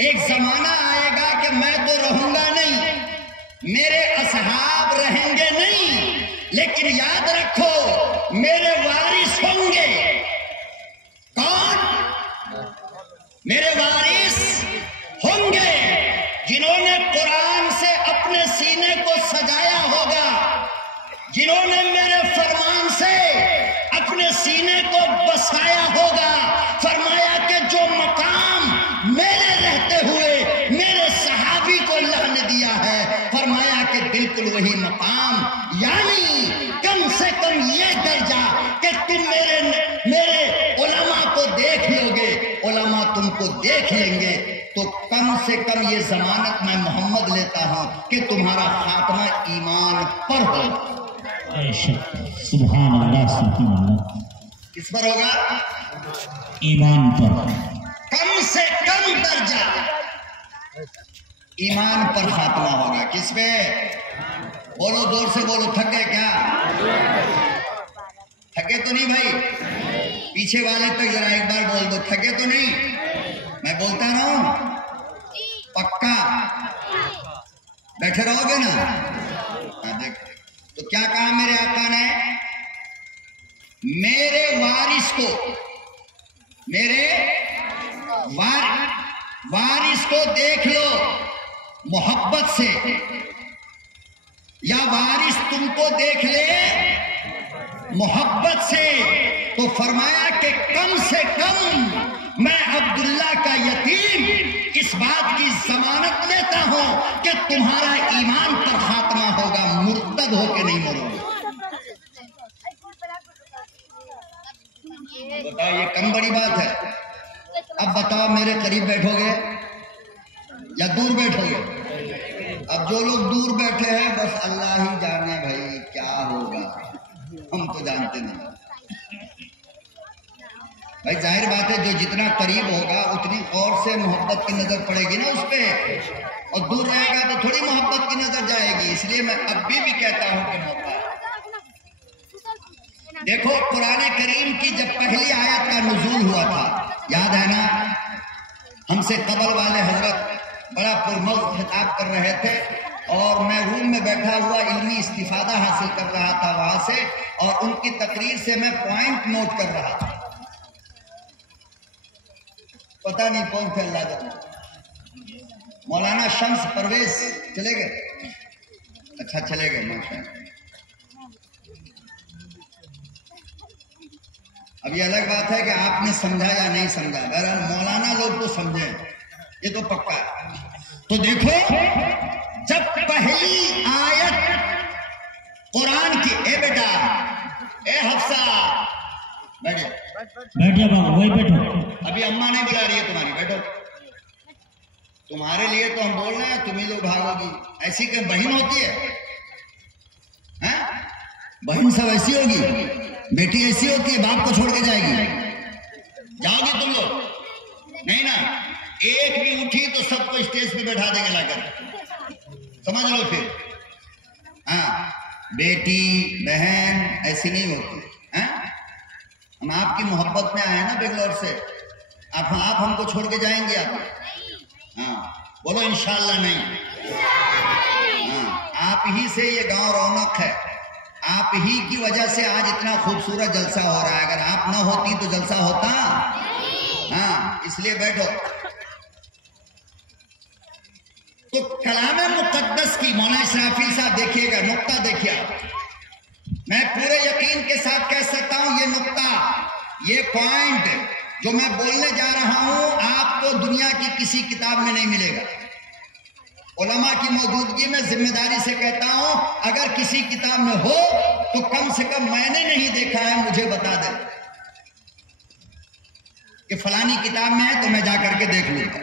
एक जमाना आएगा कि मैं तो रहूंगा नहीं, मेरे असहाब रहेंगे नहीं, लेकिन याद रखो मेरे वारिस होंगे। कौन? मेरे वारिस होंगे जिन्होंने कुरान से अपने सीने को सजाया होगा, जिन्होंने मेरे फरमान से अपने सीने को बसाया होगा। फरमाया कि जो मकाम मेरे रहते हुए मेरे सहाबी को अल्लाह ने दिया है, फरमाया कि बिल्कुल वही मकाम, यानी कम से कम ये दर्जा कि तुम मेरे उलमा को देख लोगे, उलमा तुमको देख लेंगे, तो कम से कम ये जमानत मैं मोहम्मद लेता हूं कि तुम्हारा खात्मा ईमान पर हो। सुभान अल्लाह, सुभान अल्लाह। किस पर होगा? ईमान पर। कम से कम दर्जा ईमान पर खात्मा होगा। किस पे? बोलो, जोर से बोलो। थक गए क्या? थके तो नहीं भाई? पीछे वाले तक जरा एक बार बोल दो, थके तो नहीं? मैं बोलता रहूं? पक्का बैठे रहोगे ना? देख, तो क्या कहा मेरे आका ने? मेरे वारिस को, मेरे वारिस को देख लो मोहब्बत से, या वारिस तुमको देख ले मोहब्बत से। तो फरमाया कि कम से कम मैं अब्दुल्ला का यतीम इस बात की जमानत लेता हूं कि तुम्हारा ईमान पर खात्मा होगा, मुर्तद होके नहीं मरोगे। बताओ, ये कम बड़ी बात है? अब बताओ, मेरे करीब बैठोगे या दूर बैठोगे? अब जो लोग दूर बैठे हैं, बस अल्लाह ही जाने भाई क्या होगा, हम तो जानते नहीं भाई। जाहिर बात है, जो जितना करीब होगा उतनी और से मोहब्बत की नजर पड़ेगी ना उस पे, और दूर रहेगा तो थोड़ी मोहब्बत की नजर जाएगी। इसलिए मैं अब भी कहता हूं कि मोहब्बत। देखो, कुरान करीम की जब पहली आयत का नुज़ूल हुआ था, याद है ना? हमसे कबल वाले हजरत बड़ा पुरमौज खिताब कर रहे थे, और मैं रूम में बैठा हुआ इल्मी इस्तिफादा हासिल कर रहा था वहां से, और उनकी तकरीर से मैं पॉइंट नोट कर रहा था। पता नहीं कौन थे, अल्लाह जाने। मौलाना शम्स परवेज चले गए? अच्छा, चले गए, माशाअल्लाह। अब ये अलग बात है कि आपने समझा या नहीं समझा, बहरहाल मौलाना लोग तो समझे, ये तो पक्का है। तो देखो, जब पहली आयत कुरान की, ए बेटा, ए हफ्सा, बैठो बैठिए बाबा, वही बैठो। अभी अम्मा नहीं बुला रही है तुम्हारी, बैठो। तुम्हारे लिए तो हम बोल रहे हैं, तुम ही लोग भागोगी। ऐसी क्या बहन होती है? बहन सब ऐसी होगी, बेटी ऐसी होती है, बाप को छोड़ के जाएगी? जाओगी तुम लोग? नहीं ना। एक भी उठी तो सबको स्टेज पे बैठा देंगे लाकर, समझ लो फिर। हाँ, बेटी बहन ऐसी नहीं होती है। हम आपकी मोहब्बत में आए हैं ना बेंगलोर से, आप हमको छोड़ के जाएंगे आप? हाँ, बोलो इंशाल्लाह नहीं। हाँ, आप ही से ये गांव रौनक है, आप ही की वजह से आज इतना खूबसूरत जलसा हो रहा है। अगर आप ना होती तो जलसा होता? हाँ, इसलिए बैठो। तो कलाम मुकद्दस की मौलाना इस्राफील साहब देखिएगा, नुक्ता देखिए। मैं पूरे यकीन के साथ कह सकता हूं, ये नुक्ता, ये पॉइंट जो मैं बोलने जा रहा हूं, आपको दुनिया की किसी किताब में नहीं मिलेगा। उलमा की मौजूदगी में जिम्मेदारी से कहता हूं, अगर किसी किताब में हो तो कम से कम मैंने नहीं देखा है, मुझे बता दे कि फलानी किताब में है, तो मैं जाकर के देख लूंगा।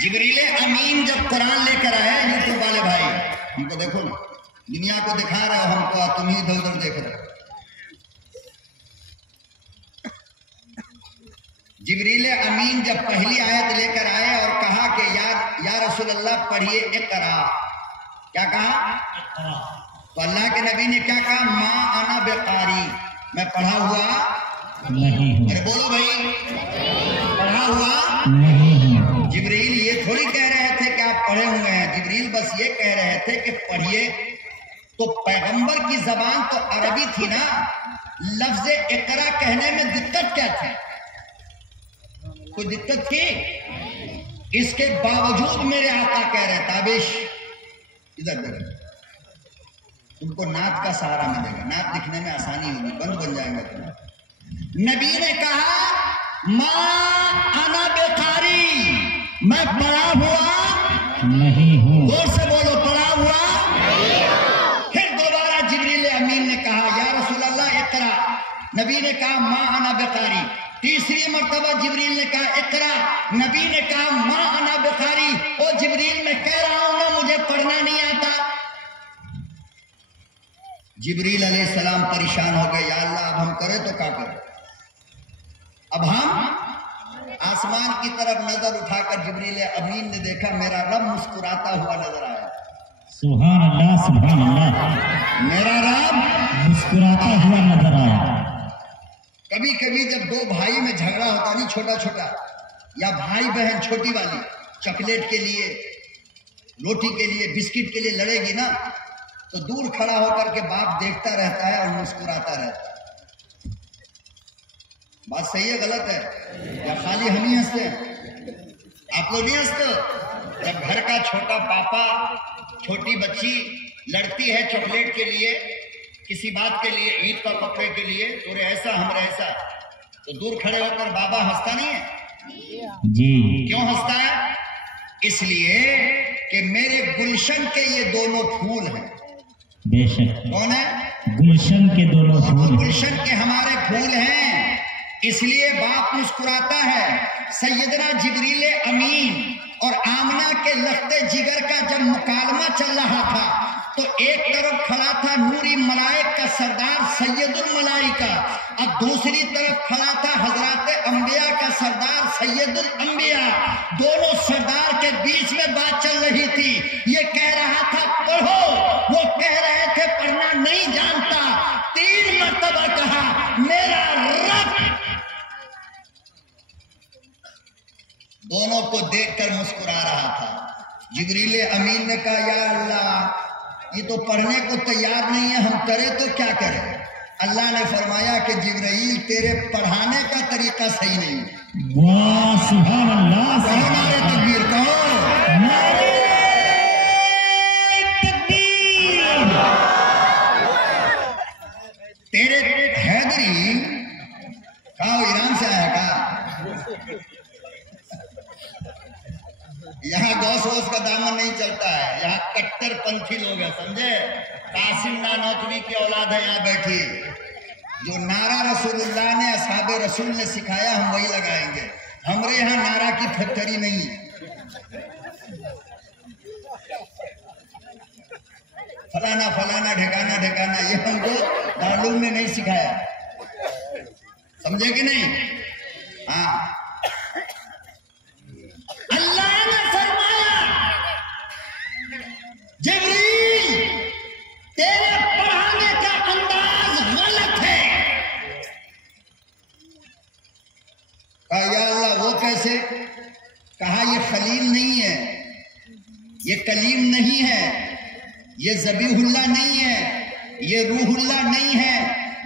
जिब्रील अमीन जब कुरान लेकर आए, यूट्यूब वाले भाई, हमको देखो ना, दुनिया को दिखा रहे हो हमको, तुम ही इधर उधर देख रहे हो। जिब्रील अमीन जब पहली आयत लेकर आए और कहा कि या रसूल अल्लाह पढ़िए इक़रा, क्या कहा? तो अल्लाह के नबी ने क्या कहा? मा अना बेकारी, मैं पढ़ा हुआ नहीं। अरे बोलो भाई, पढ़ा हुआ नहीं। जिब्रील पढ़े हुए हैं। जिब्रील बस ये कह रहे थे कि पढ़िए। तो पैगंबर की जबान तो अरबी थी ना, लफ्ज इकरा कहने में दिक्कत क्या थी? कोई दिक्कत थी? इसके बावजूद मेरे आका कह रहे ताबिश इधर देखो, तुमको नात का सहारा मिलेगा, नात लिखने में आसानी होगी, बंद बन जाएगा तुम। नबी ने कहा मां अना बेकारी, मैं पढ़ा हुआ नहीं हूँ। जोर से बोलो, पढ़ा हुआ। फिर दोबारा जिब्रील अमीन ने कहा या रसूल अल्लाह इकरा। नबी ने कहा मां अना बेकारी। तीसरी मर्तबा जिब्रील ने कहा इकरा। नबी ने कहा मां अना बेकारी। ओ जिब्रील मैं कह रहा हूं ना मुझे पढ़ना नहीं आता। जिब्रील अलैहिस्सलाम परेशान हो गए, या अल्लाह अब हम करें तो क्या करें? अब हम आसमान की तरफ नजर उठाकर जिब्रील अमीन ने देखा मेरा रब मुस्कुराता हुआ नजर आया। सुभान अल्लाह, सुभान अल्लाह। मेरा रब मुस्कुराता हुआ नजर आया। कभी कभी जब दो भाई में झगड़ा होता नहीं, छोटा छोटा, या भाई बहन छोटी वाली चॉकलेट के लिए, रोटी के लिए, बिस्किट के लिए लड़ेगी ना, तो दूर खड़ा होकर के बाप देखता रहता है और मुस्कुराता रहता है। बात सही है गलत है? या खाली हम ही हंसते हैं? आप लोग नहीं हंसते? जब घर का छोटा पापा छोटी बच्ची लड़ती है चॉकलेट के लिए, किसी बात के लिए, ईद का कपड़े के लिए, तो ऐसा हम ऐसा, तो दूर खड़े होकर बाबा हंसता नहीं है? जी। क्यों हंसता है? इसलिए कि मेरे गुलशन के ये दोनों फूल हैं। बेशक। कौन है? गुलशन के दोनों फूल। गुलशन के हमारे फूल हैं, इसलिए बाप मुस्कुराता है। सैयदना जिब्रील अमीन और आमना के लखते जिगर का जब मुकालमा चल रहा था, तो एक तरफ खड़ा था नूरी मलाइक का सरदार सैयदुल मलाइका, और दूसरी तरफ खड़ा था हजरत अंबिया का सरदार सैयदुल अंबिया। दोनों सरदार के बीच में बात चल रही थी। ये कह रहा था पढ़ो, वो कह रहे थे पढ़ना नहीं जानता। 3 मर्तबा कहा मेरा रब। दोनों को देखकर मुस्कुरा रहा था। जिब्रील अमीन ने कहा या अल्लाह ये तो पढ़ने को तैयार नहीं है, हम करें तो क्या करें? अल्लाह ने फरमाया कि जिब्रील तेरे पढ़ाने का तरीका सही नहीं है। वाह सुभान अल्लाह। कहो नारे तकबीर, कहो नारे तकबीर। तेरे हैदरी कहा ईरान से आया का? यहाँ गौस वोस का दामन नहीं चलता है, यहाँ कट्टरपंथी लोग हैं, समझे? कासिम नानौतवी की औलाद है यहाँ बैठी। जो नारा रसूलुल्लाह ने, असहाबे रसूल ने सिखाया हम वही लगाएंगे। हमरे यहाँ नारा की फैक्ट्री नहीं है। फलाना फलाना ढिकाना ढिकाना ये हमको मालूम ने नहीं सिखाया, समझे कि नहीं? हाँ, अल्लाह ने फरमाया जिब्रील तेरे पढ़ाने का अंदाज गलत है। कहा या अल्लाह वो कैसे? कहा ये खलील नहीं है, ये कलीम नहीं है, ये ज़बीहुल्लाह नहीं है, ये रूहुल्लाह नहीं है,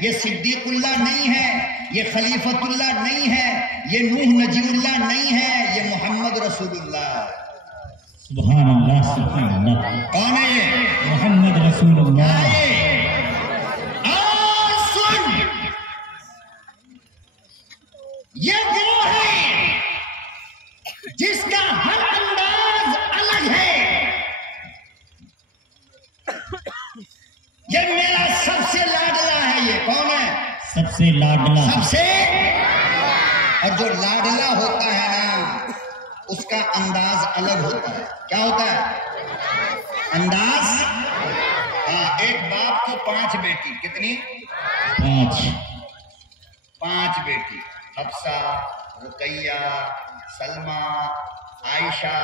ये सिद्दीकुल्लाह नहीं है, ये खलीफतुल्लाह नहीं है, ये नूह नजीउल्लाह नहीं है, ये मोहम्मद रसूलुल्लाह। सुभान अल्लाह, सुभान अल्लाह। कौन है ये? मोहम्मद रसूलुल्लाह। और सुन, ये वो है जिसका हर अंदाज अलग है। ये मेरा सबसे लाडला है। ये कौन है? सबसे लाडला। सबसे। और जो लाडला होता है ना, उसका अंदाज अलग होता है। क्या होता है? अंदाज। हाँ, एक बाप को 5 बेटी, कितनी? 5 बेटी, हफ्सा, रुकैया, सलमा, आयशा,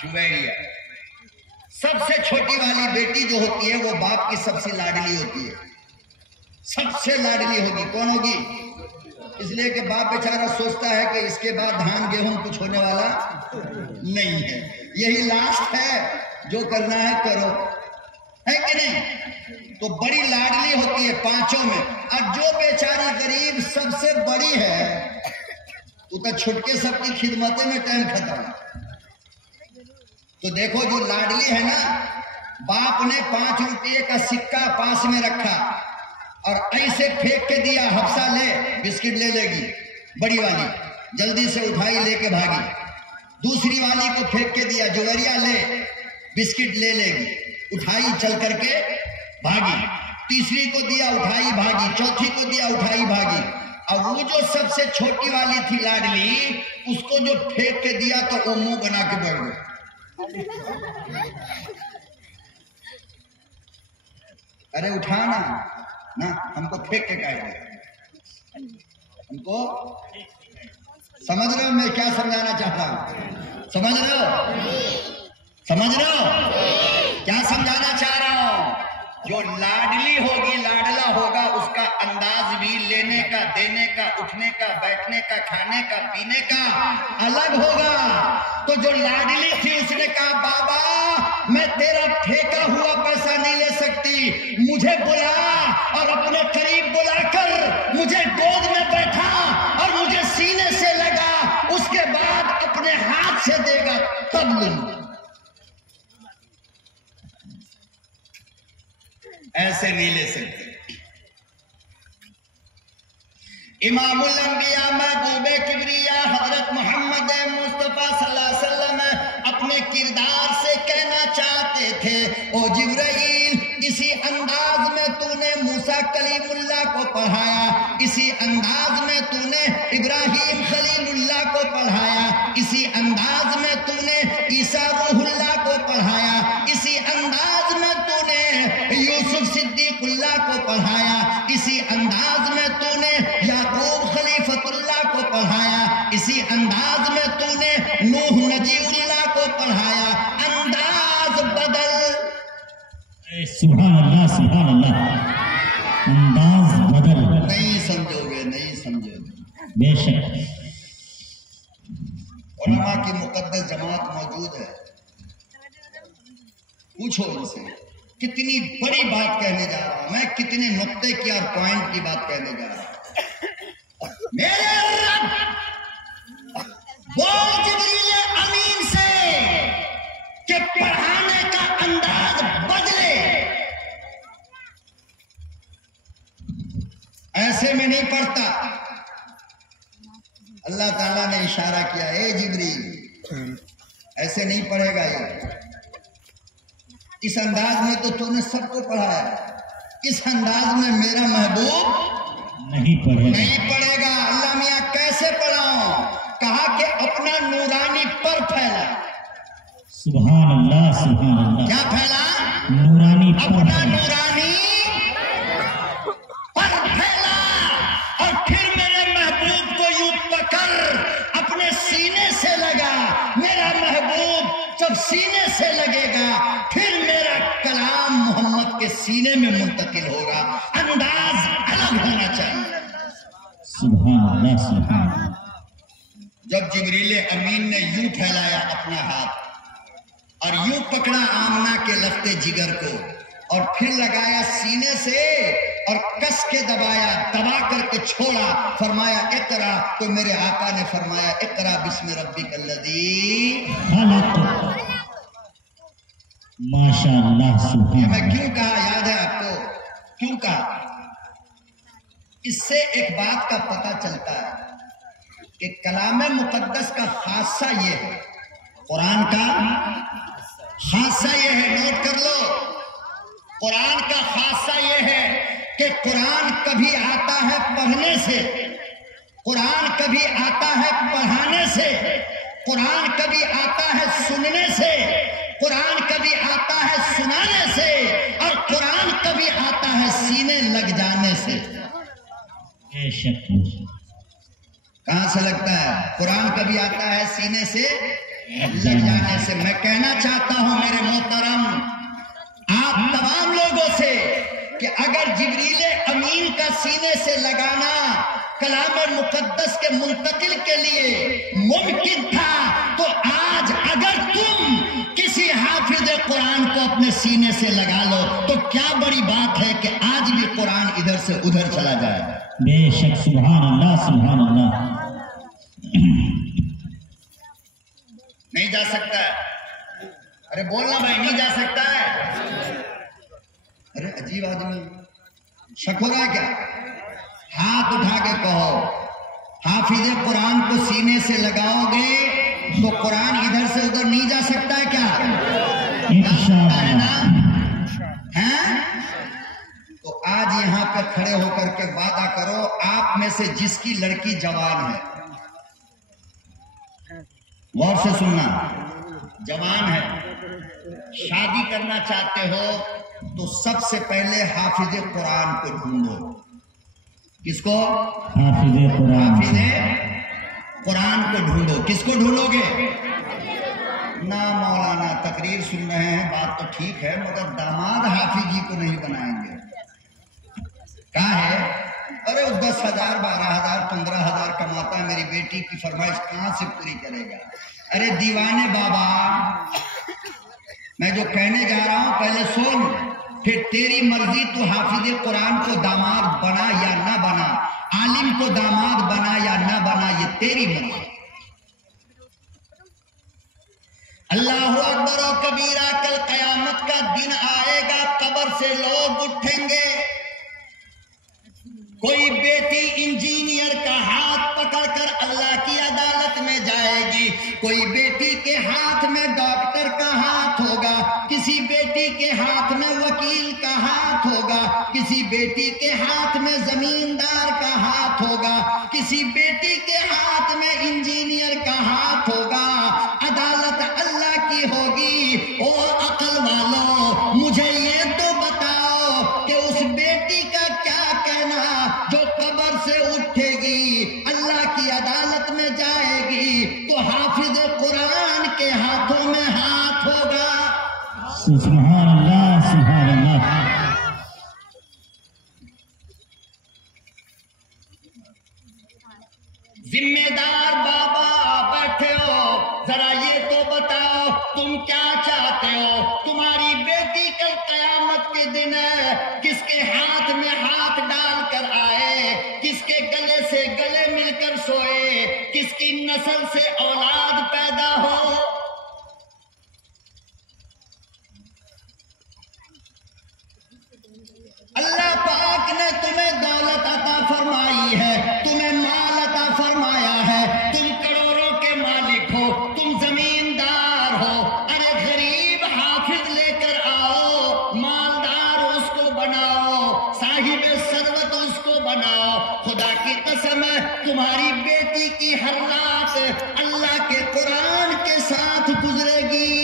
जुवैरिया। सबसे छोटी वाली बेटी जो होती है वो बाप की सबसे लाडली होती है, सबसे लाडली होगी। कौन होगी? इसलिए कि बाप बेचारा सोचता है कि इसके बाद धान गेहूं कुछ होने वाला नहीं है, यही लास्ट है, जो करना है करो, है कि नहीं? तो बड़ी लाडली होती है पांचों में। अब जो बेचारी गरीब सबसे बड़ी है, तो का छुटके सबकी खिदमतें में टाइम खत्म। तो देखो जो लाडली है ना, बाप ने 5 रुपये का सिक्का पास में रखा और ऐसे फेंक के दिया, हफ्सा ले, बिस्किट ले लेगी बड़ी वाली, जल्दी से उठाई लेके भागी। दूसरी वाली को फेंक के दिया, जुवरिया ले, बिस्किट ले लेगी, उठाई चल करके भागी। तीसरी को दिया, उठाई भागी। चौथी को दिया, उठाई भागी। अब वो जो सबसे छोटी वाली थी लाडली, उसको जो फेंक के दिया तो वो मुंह बना के बैठ गई। अरे उठाना ना, हमको फेंक के काट, हमको समझ रहे हो मैं क्या समझाना चाहता हूं? समझ रहे हो? समझ रहे हो क्या समझाना चाह रहा हूं? जो लाडली होगी, लाडला होगा, उसका अंदाज भी लेने का, देने का, उठने का, बैठने का, खाने का, पीने का अलग होगा। तो जो लाडली थी उसने कहा, बाबा मैं तेरा फेंका हुआ पैसा नहीं ले सकती, मुझे बुला, और अपने करीब बुलाकर मुझे गोद में बैठा और मुझे सीने से लगा, उसके बाद अपने हाथ से देगा तब लूंगा। ऐसे नहीं ले सकते। इमामुल अंबिया महबूबे किबरिया हजरत मोहम्मद मुस्तफा सल्लल्लाहु अलैहि वसल्लम अपने किरदार से कहना चाहते थे, ओ जिब्राइल, इसी अंदाज में तूने मूसा कलीमुल्लाह को पढ़ाया, इसी अंदाज में तूने इब्राहिम खलीलुल्लाह को पढ़ाया, इसी अंदाज में तूने ईसा रूहुल्लाह को पढ़ाया, इसी अंदाज में तूने यूसुफ सिद्दीकुल्लाह को पढ़ाया, इसी अंदाज में तूने याकूब खलीफतुल्लाह को पढ़ाया, इसी अंदाज में तूने नूह नजीउल्लाह को पढ़ाया। अंदाज बदल। सुभान अल्लाह, सुभान अल्लाह। अंदाज बदल। नहीं समझोगे, नहीं समझोगे। बेशक उलमा की मुकद्दस जमात मौजूद है, पूछो इनसे कितनी बड़ी बात कहने जा रहा हूं मैं, कितने नुक्ते की और पॉइंट की बात कहने जा रहा हूं। मेरे रब बोल जिब्रील अमीन से कि पढ़ाने का अंदाज बदले, ऐसे में नहीं पढ़ता। अल्लाह ताला ने इशारा किया, ए जिब्रील ऐसे नहीं पढ़ेगा ये, इस अंदाज में तो तूने सबको पढ़ाया, इस अंदाज में मेरा महबूब नहीं पढ़ेगा। अल्लाह मियां कैसे पढ़ाऊं? कहा कि अपना नूरानी पर फैला। सुभान अल्लाह, सुभान अल्लाह। क्या फैला? नूरानी पर अपना नूरानी पर फैला, और फिर मेरे महबूब को यूं पकड़ अपने सीने से लगा। मेरा महबूब जब सीने से लगेगा, फिर मेरा कलाम मोहम्मद के सीने में मुंतकिल होगा। अंदाज अलग होना चाहिए। सुभान अल्लाह, सुभान अल्लाह। जब जिब्रील अमीन ने यूं फैलाया अपना हाथ और यूं पकड़ा आमना के लफ्ते जिगर को, और फिर लगाया सीने से और कस के दबाया, दबा करके छोड़ा, फरमाया इकरा, तो मेरे आका ने फरमाया इकरा बिस्मि रब्बिकल्लज़ी खलक़। माशाअल्लाह, सुभान। मैं क्यों कहा याद है आपको? क्यों कहा? इससे एक बात का पता चलता है कि कलाम मुकद्दस का खासा ये है, कुरान का खासा ये है, नोट कर लो। कुरान का खासा ये है कि कुरान कभी आता है पढ़ने से, कुरान कभी आता है पढ़ाने से, कुरान कभी आता है सुनने से, कुरान कभी आता है सुनाने से, और कुरान कभी आता है सीने लग जाने से। कहां से लगता है? कुरान कभी आता है सीने से लग जाने से। मैं कहना चाहता हूं मेरे मोहतरम आप तमाम लोगों से कि अगर जिब्रील अमीन का सीने से लगाना कलाम मुकद्दस के मुंतकिल के लिए मुमकिन था, तो आज अगर तुम सीने से लगा लो, तो क्या बड़ी बात है कि आज भी कुरान इधर से उधर चला जाए। बेशक, सुभान अल्लाह, सुभान अल्लाह। नहीं जा सकता है? अरे बोलना भाई, नहीं जा सकता है? अरे अजीब आदमी, शक हो रहा है क्या? हाथ उठा के कहो, हाफिज कुरान को सीने से लगाओगे तो कुरान इधर से उधर नहीं जा सकता है क्या? है ना? हैं? तो आज यहां पे खड़े होकर के वादा करो, आप में से जिसकी लड़की जवान है, गौर से सुनना, जवान है, शादी करना चाहते हो तो सबसे पहले हाफिज कुरान को ढूंढो। किसको? हाफिज कुरान। हाफिज कुरान को ढूंढो। किसको ढूंढोगे? ना मौलाना तकरीर सुन रहे हैं, बात तो ठीक है, मगर दामाद हाफिज जी को नहीं बनाएंगे। क्या है? अरे 10,000, 12,000, 15,000 कमाता है, मेरी बेटी की फरमाइश कहां से पूरी करेगा? अरे दीवाने बाबा, मैं जो कहने जा रहा हूं पहले सुन, फिर तेरी मर्जी, तू हाफिज कुरान को दामाद बना या ना बना, आलिम को दामाद बना या ना बना, ये तेरी मर्जी। अल्लाहु अकबर और कबीरा, कल कयामत का दिन आएगा, कब्र से लोग उठेंगे। कोई बेटी इंजीनियर का हाथ पकड़कर अल्लाह की अदालत में जाएगी, कोई बेटी के हाथ में डॉक्टर का हाथ होगा, किसी बेटी के हाथ में वकील का हाथ होगा, किसी बेटी के हाथ में जमींदार का हाथ होगा, किसी बेटी के हाथ में इंजीनियर का हाथ होगा। अदालत अल्लाह की होगी। ओ अकल वालों, मुझे ये तो बताओ कि उस बेटी का क्या कहना जो कब्र से उठेगी, अल्लाह की अदालत में जाएगी, तो हाफिज कुरान के हाथों में हाथ होगा। सुभान अल्लाह, सुभान अल्लाह। जिम्मेदार बाबा बैठे हो, जरा ये तो बताओ तुम क्या चाहते हो? तुम्हारी बेटी कल कयामत के दिन किसके हाथ में हाथ डालकर आए, किसके गले से गले मिलकर सोए, किसकी नस्ल से औलाद पैदा हो? अल्लाह पाक ने तुम्हें दौलत अता फरमाई है, तुम्हें माल अता फरमाया है, तुम करोड़ों के मालिक हो, तुम जमींदार हो। अरे गरीब हाफिज लेकर आओ, मालदार उसको बनाओ, साहिब सरवत उसको बनाओ। खुदा की कसम है, तुम्हारी बेटी की हर रात अल्लाह के कुरान के साथ गुजरेगी।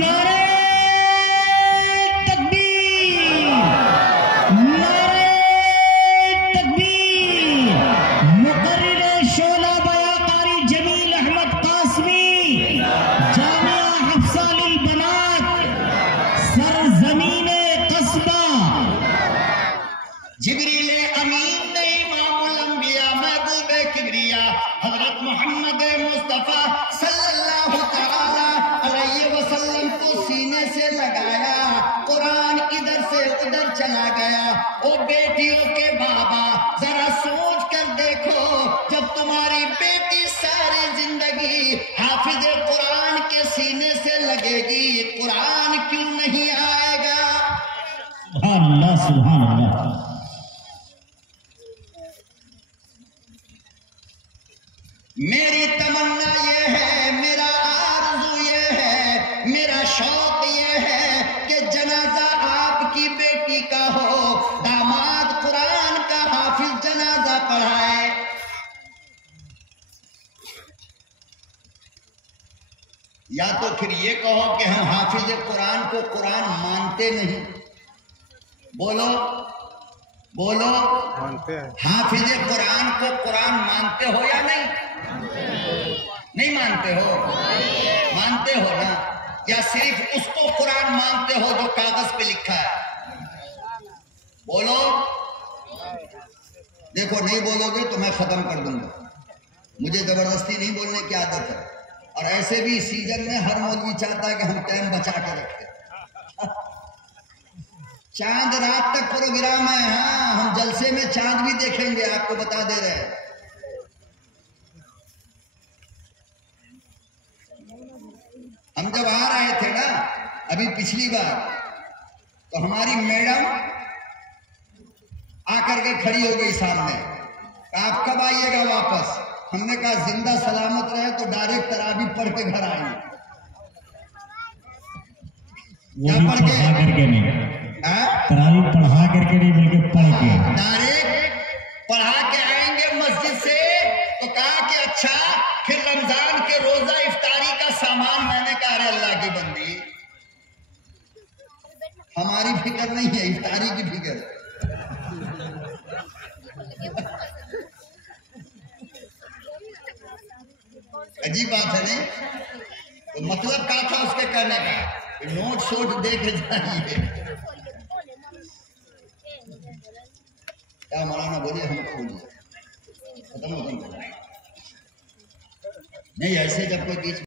नारे जिब्रील अमीन ने इमामुल अंबिया महबूबे किबरिया हजरत मोहम्मद मुस्तफा सल्लल्लाहु तआला अलैहि वसल्लम को सीने से लगाया, कुरान इधर से उधर चला गया। ओ बेटियों के बाबा, जरा सोच कर देखो, जब तुम्हारी बेटी सारी जिंदगी हाफिज कुरान के सीने से लगेगी, कुरान क्यों नहीं आएगा? सुभान अल्लाह, सुभान अल्लाह। मेरी तमन्ना ये है, मेरा आरज़ू ये है, मेरा शौक ये है कि जनाजा आपकी बेटी का हो, दामाद कुरान का हाफिज जनाजा पढ़ाए। या तो फिर ये कहो कि हम हाफिज कुरान को कुरान मानते नहीं। बोलो बोलो, हाफिज कुरान को कुरान मानते हो या नहीं? नहीं मानते हो? मानते हो ना? या सिर्फ उसको कुरान मानते हो जो कागज पे लिखा है? बोलो। देखो, नहीं बोलोगे तो मैं खत्म कर दूंगा। मुझे जबरदस्ती नहीं बोलने की आदत है, और ऐसे भी सीजन में हर मौलवी चाहता है कि हम टाइम बचा के रखें। चांद रात तक प्रोग्राम है। हाँ, हम जलसे में चांद भी देखेंगे, आपको बता दे रहे हैं। हम जब आ रहे थे ना अभी पिछली बार, तो हमारी मैडम आकर के खड़ी हो गई सामने, आप कब आइएगा वापस? हमने कहा जिंदा सलामत रहे तो डायरेक्ट तरावी पढ़ के घर आएंगे। क्या पढ़ के? करके नहीं, तरावी पढ़ा करके नहीं बल्कि पढ़ के डायरेक्ट पढ़ा के आएंगे मस्जिद से। तो कहा कि अच्छा, फिर रमजान के रोजा इफ्तारी का सामान। मैंने कहा अरे अल्लाह की बंदी, हमारी फिक्र नहीं है, इफ्तारी की फिक्र। अजीब बात है नहीं? तो मतलब क्या था उसके कहने का? नोट शोट दे के जाइए। क्या मौलाना बोलिए, हम खोलिए खत्म हो गई। नहीं ऐसे जब कोई बीच